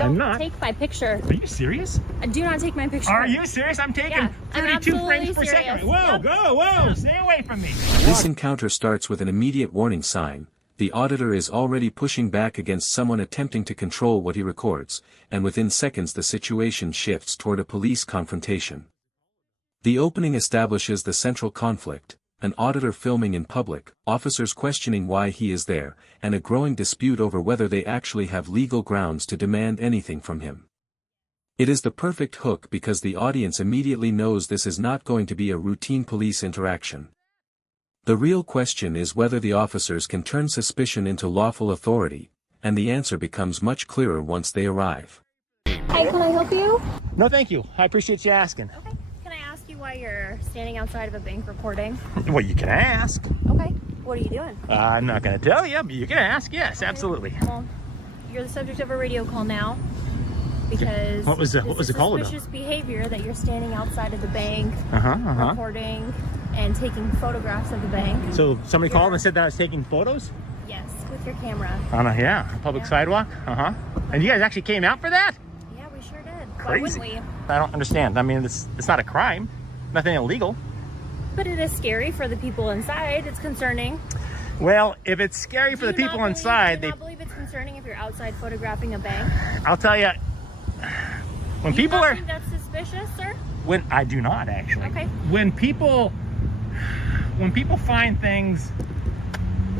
I'm not. Take my picture. Are you serious? Do not take my picture. Are you serious? I'm taking Yeah, 32 I'm frames per serious. second. Whoa, Yep. go, whoa, Yep. stay away from me. This encounter starts with an immediate warning sign. The auditor is already pushing back against someone attempting to control what he records, and within seconds the situation shifts toward a police confrontation. The opening establishes the central conflict: an auditor filming in public, officers questioning why he is there, and a growing dispute over whether they actually have legal grounds to demand anything from him. It is the perfect hook because the audience immediately knows this is not going to be a routine police interaction. The real question is whether the officers can turn suspicion into lawful authority, and the answer becomes much clearer once they arrive. Hi, can I help you? No, thank you. I appreciate you asking. Okay. Can I ask you why you're standing outside of a bank recording? Well, you can ask. Okay. What are you doing? I'm not going to tell you, but you can ask. Yes, Okay. absolutely. Well, you're the subject of a radio call now because What was the call about? Suspicious behavior that you're standing outside of the bank, recording and taking photographs of the bank. So somebody called and said that I was taking photos? Yes, with your camera. On a public sidewalk? And you guys actually came out for that? Yeah, we sure did. Crazy. Why wouldn't I don't understand. I mean, it's not a crime. Nothing illegal. we? But it is scary for the people inside. It's concerning. Well, if it's scary for the people inside, do you not believe it's concerning if you're outside photographing a bank? I'll tell you, when Do you people not are, think that's suspicious, sir? when I do not actually. Okay. When people find things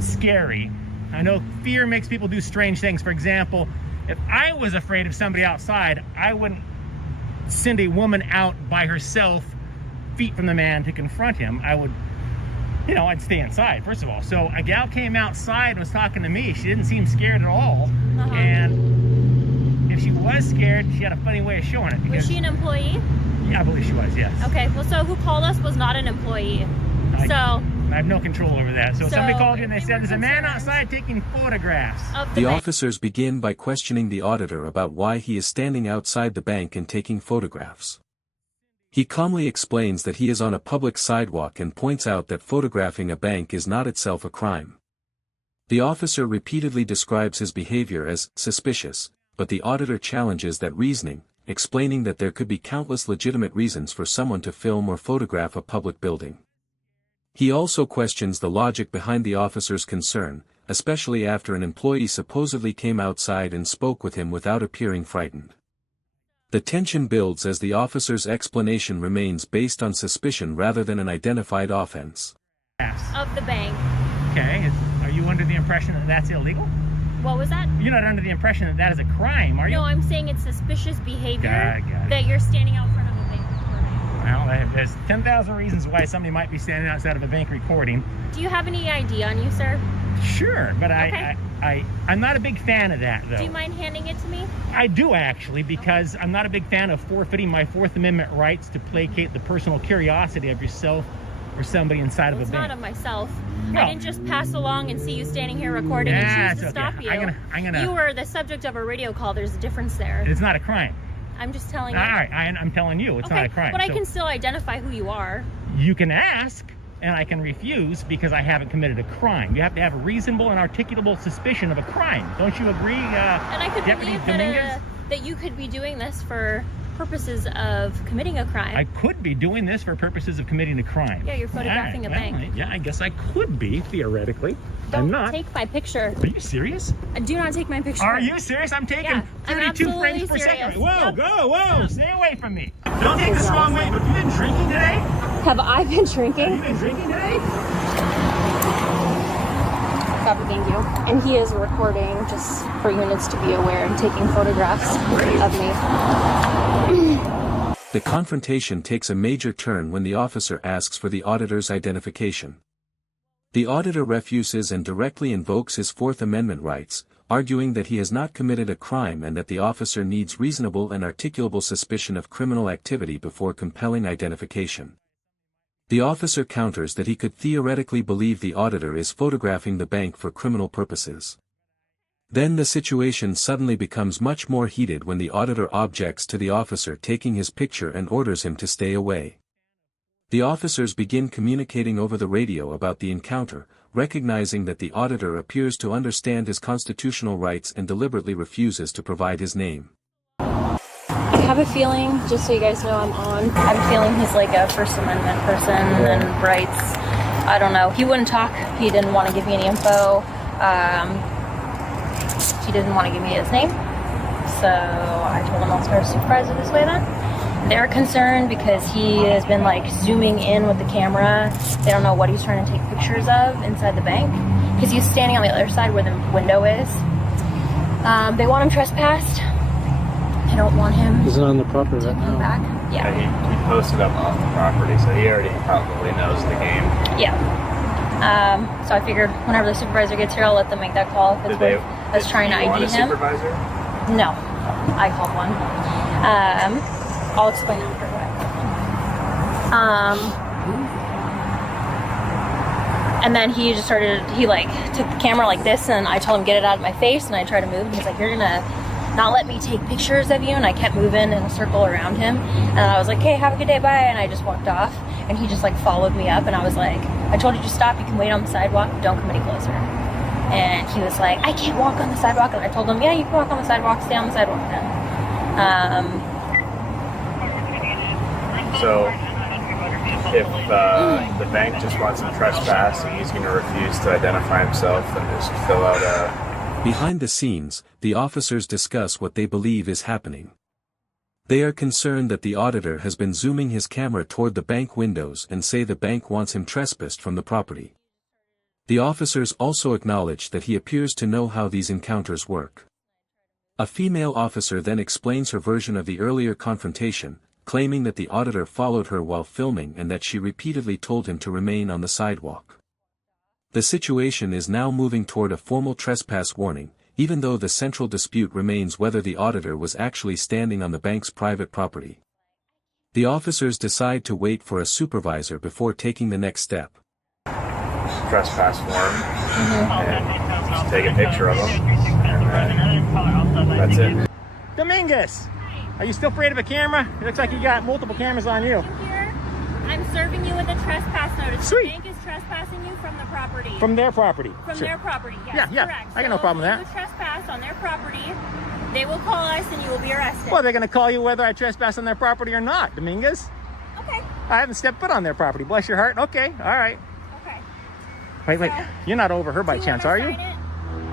scary, I know fear makes people do strange things. For example, if I was afraid of somebody outside, I wouldn't send a woman out by herself, feet from the man, to confront him. I would, I'd stay inside, first of all. So a gal came outside and was talking to me. She didn't seem scared at all. And if she was scared, she had a funny way of showing it. Was she an employee? Yeah, I believe she was, yes. Okay, well, so who called us was not an employee. I have no control over that. So somebody called you and they if said, were there's a man concerned outside taking photographs. of The bank. officers begin by questioning the auditor about why he is standing outside the bank and taking photographs. He calmly explains that he is on a public sidewalk and points out that photographing a bank is not itself a crime. The officer repeatedly describes his behavior as suspicious, but the auditor challenges that reasoning, explaining that there could be countless legitimate reasons for someone to film or photograph a public building. He also questions the logic behind the officer's concern, especially after an employee supposedly came outside and spoke with him without appearing frightened. The tension builds as the officer's explanation remains based on suspicion rather than an identified offense. Of the bank. Okay, are you under the impression that that's illegal? What was that? You're not under the impression that that is a crime, are you? No, I'm saying it's suspicious behavior Got it. that you're standing out front of a bank recording. Well, there's 10,000 reasons why somebody might be standing outside of a bank recording. Do you have any ID on you, sir? Sure, but Okay. I'm not a big fan of that, though. Do you mind handing it to me? I do, actually, because I'm not a big fan of forfeiting my Fourth Amendment rights to placate the personal curiosity of yourself or somebody inside Well, of it's a bank. not of myself. No. I didn't just pass along and see you standing here recording Yeah, and choose to it's okay. stop you. I'm gonna. You were the subject of a radio call. There's a difference there. It's not a crime. I'm just telling All you. right, I'm telling you, it's Okay, not a crime. but I So can still identify who you are. you can ask, and I can refuse because I haven't committed a crime. You have to have a reasonable and articulable suspicion of a crime. Don't you agree, And I could Deputy believe Dominguez? that you could be doing this for purposes of committing a crime. I could be doing this for purposes of committing a crime. Yeah, you're photographing a bank. Yeah, I guess I could be, theoretically. Don't I'm not. take my picture. Are you serious? Do not take my picture. Are you serious? I'm taking Yeah, I'm 32 frames absolutely per second. serious. Whoa, Yep. go, whoa, stay away from me. Don't take this the wrong way, but have you been drinking today? Have I been Have drinking? you been drinking today? Copy, thank you. And he is recording, just for units to be aware, and taking photographs of me. The confrontation takes a major turn when the officer asks for the auditor's identification. The auditor refuses and directly invokes his Fourth Amendment rights, arguing that he has not committed a crime and that the officer needs reasonable and articulable suspicion of criminal activity before compelling identification. The officer counters that he could theoretically believe the auditor is photographing the bank for criminal purposes. Then the situation suddenly becomes much more heated when the auditor objects to the officer taking his picture and orders him to stay away. The officers begin communicating over the radio about the encounter, recognizing that the auditor appears to understand his constitutional rights and deliberately refuses to provide his name. have a feeling, just so you guys know I'm on, I have a feeling he's like a First Amendment person and rights. I don't know. He wouldn't talk. He didn't want to give me any info. He didn't want to give me his name. So I told him I'll start a supervisor this way then. They're concerned because he has been like zooming in with the camera. They don't know what he's trying to take pictures of inside the bank because he's standing on the other side where the window is. They want him trespassed. I don't want him. He's on the property right now. Back. Yeah. He posted up off the property, so he already probably knows the game. Yeah. So I figured whenever the supervisor gets here, I'll let them make that call if it's worth us trying to ID him. Did you want a supervisor? No, I called one. I'll explain after what I called. And then he just started, he like took the camera like this and I told him get it out of my face and I tried to move and he's like, you're gonna not let me take pictures of you, and I kept moving in a circle around him and I was like, hey, have a good day, bye, and I just walked off and he just like followed me up and I was like, I told you to stop, you can wait on the sidewalk, don't come any closer. And he was like, I can't walk on the sidewalk, and I told him, yeah, you can walk on the sidewalk, stay on the sidewalk then. So if the bank just wants him trespass and he's going to refuse to identify himself and just fill out a... Behind the scenes, the officers discuss what they believe is happening. They are concerned that the auditor has been zooming his camera toward the bank windows and say the bank wants him trespassed from the property. The officers also acknowledge that he appears to know how these encounters work. A female officer then explains her version of the earlier confrontation, claiming that the auditor followed her while filming and that she repeatedly told him to remain on the sidewalk. The situation is now moving toward a formal trespass warning, even though the central dispute remains whether the auditor was actually standing on the bank's private property. The officers decide to wait for a supervisor before taking the next step. Trespass form, and just take a picture of him, and that's it. Dominguez, are you still afraid of a camera? It looks like you got multiple cameras on you. I'm serving you with a trespass notice. Sweet. The bank is trespassing you from the property. From their property. From Sure. their property, yes, Yeah, correct. I got no problem with So that. if you trespass on their property, they will call us and you will be arrested. Well, they're going to call you whether I trespass on their property or not, Dominguez. Okay. I haven't stepped foot on their property. Bless your heart. Okay, all right. Okay. Wait, So, you're not over her by do you chance, wanna are you? sign it?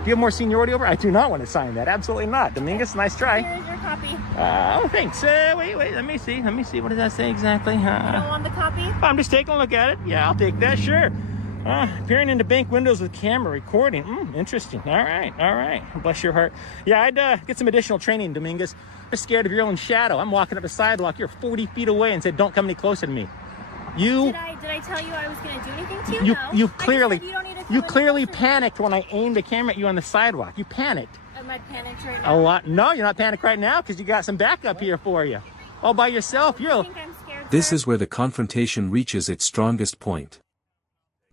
Do you have more seniority over? I do not want to sign that. Absolutely not. Dominguez, nice try. Here's your copy. Oh, thanks. Wait, let me see. What does that say exactly? You don't want the copy? I'm just taking a look at it. Yeah, I'll take that, sure. Peering into bank windows with camera recording. Interesting. All right. Bless your heart. Yeah, I'd get some additional training, Dominguez. You're scared of your own shadow. I'm walking up a sidewalk. You're 40 feet away and said, don't come any closer to me. Did I tell you I was going to do anything to you? No. You I just clearly, said you don't need to come you any clearly closer to me. panicked when I aimed the camera at you on the sidewalk. You panicked. Am I panicked right A now? lot. No, you're not panicked right now because you got some backup here for you. All by yourself. I You're... think I'm scared. This sir. is where the confrontation reaches its strongest point.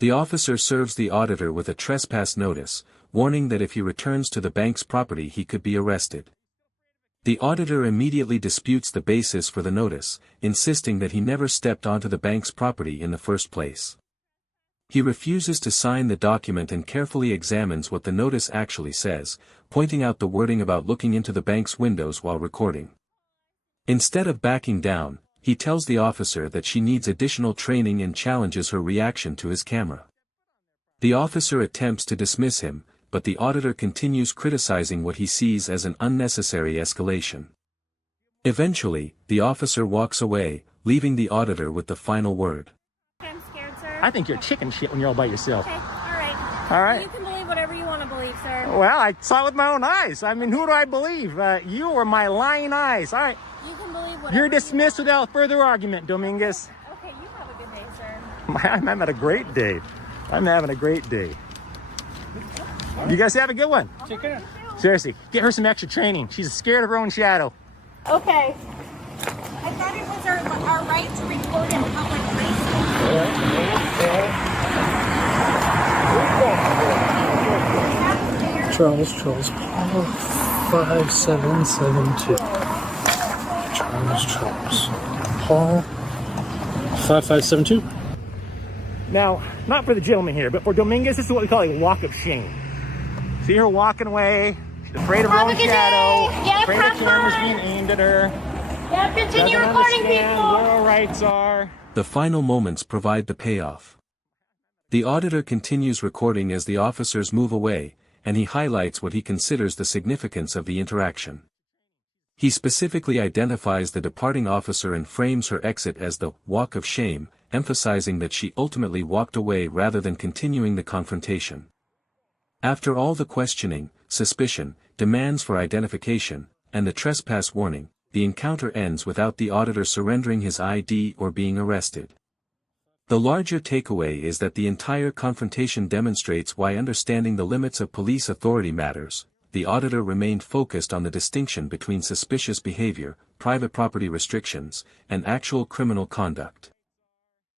The officer serves the auditor with a trespass notice, warning that if he returns to the bank's property he could be arrested. The auditor immediately disputes the basis for the notice, insisting that he never stepped onto the bank's property in the first place. He refuses to sign the document and carefully examines what the notice actually says, pointing out the wording about looking into the bank's windows while recording. Instead of backing down, he tells the officer that she needs additional training and challenges her reaction to his camera. The officer attempts to dismiss him, but the auditor continues criticizing what he sees as an unnecessary escalation. Eventually, the officer walks away, leaving the auditor with the final word. I'm scared, sir. I think you're chicken shit when you're all by yourself. Okay, all right. All right. You can believe whatever you want to believe, sir. Well, I saw it with my own eyes. I mean, who do I believe? You or my lying eyes? All right. You can believe whatever You're dismissed without further argument, Dominguez. Okay, you have a good day, sir. I'm having a great day. I'm having a great day. You guys have a good one. Take care. Seriously, get her some extra training. She's scared of her own shadow. Okay. I thought it was our right to record in public places. Charles, Paul, 5772. Charles, Paul, 5572. Now, not for the gentleman here, but for Dominguez, this is what we call a walk of shame. See her walking away. She's afraid of her own shadow. Yeah, afraid the camera's being aimed at her. Yeah, continue Doesn't recording understand people. where our rights are. The final moments provide the payoff. The auditor continues recording as the officers move away, and he highlights what he considers the significance of the interaction. He specifically identifies the departing officer and frames her exit as the walk of shame, emphasizing that she ultimately walked away rather than continuing the confrontation. After all the questioning, suspicion, demands for identification, and the trespass warning, the encounter ends without the auditor surrendering his ID or being arrested. The larger takeaway is that the entire confrontation demonstrates why understanding the limits of police authority matters. The auditor remained focused on the distinction between suspicious behavior, private property restrictions, and actual criminal conduct.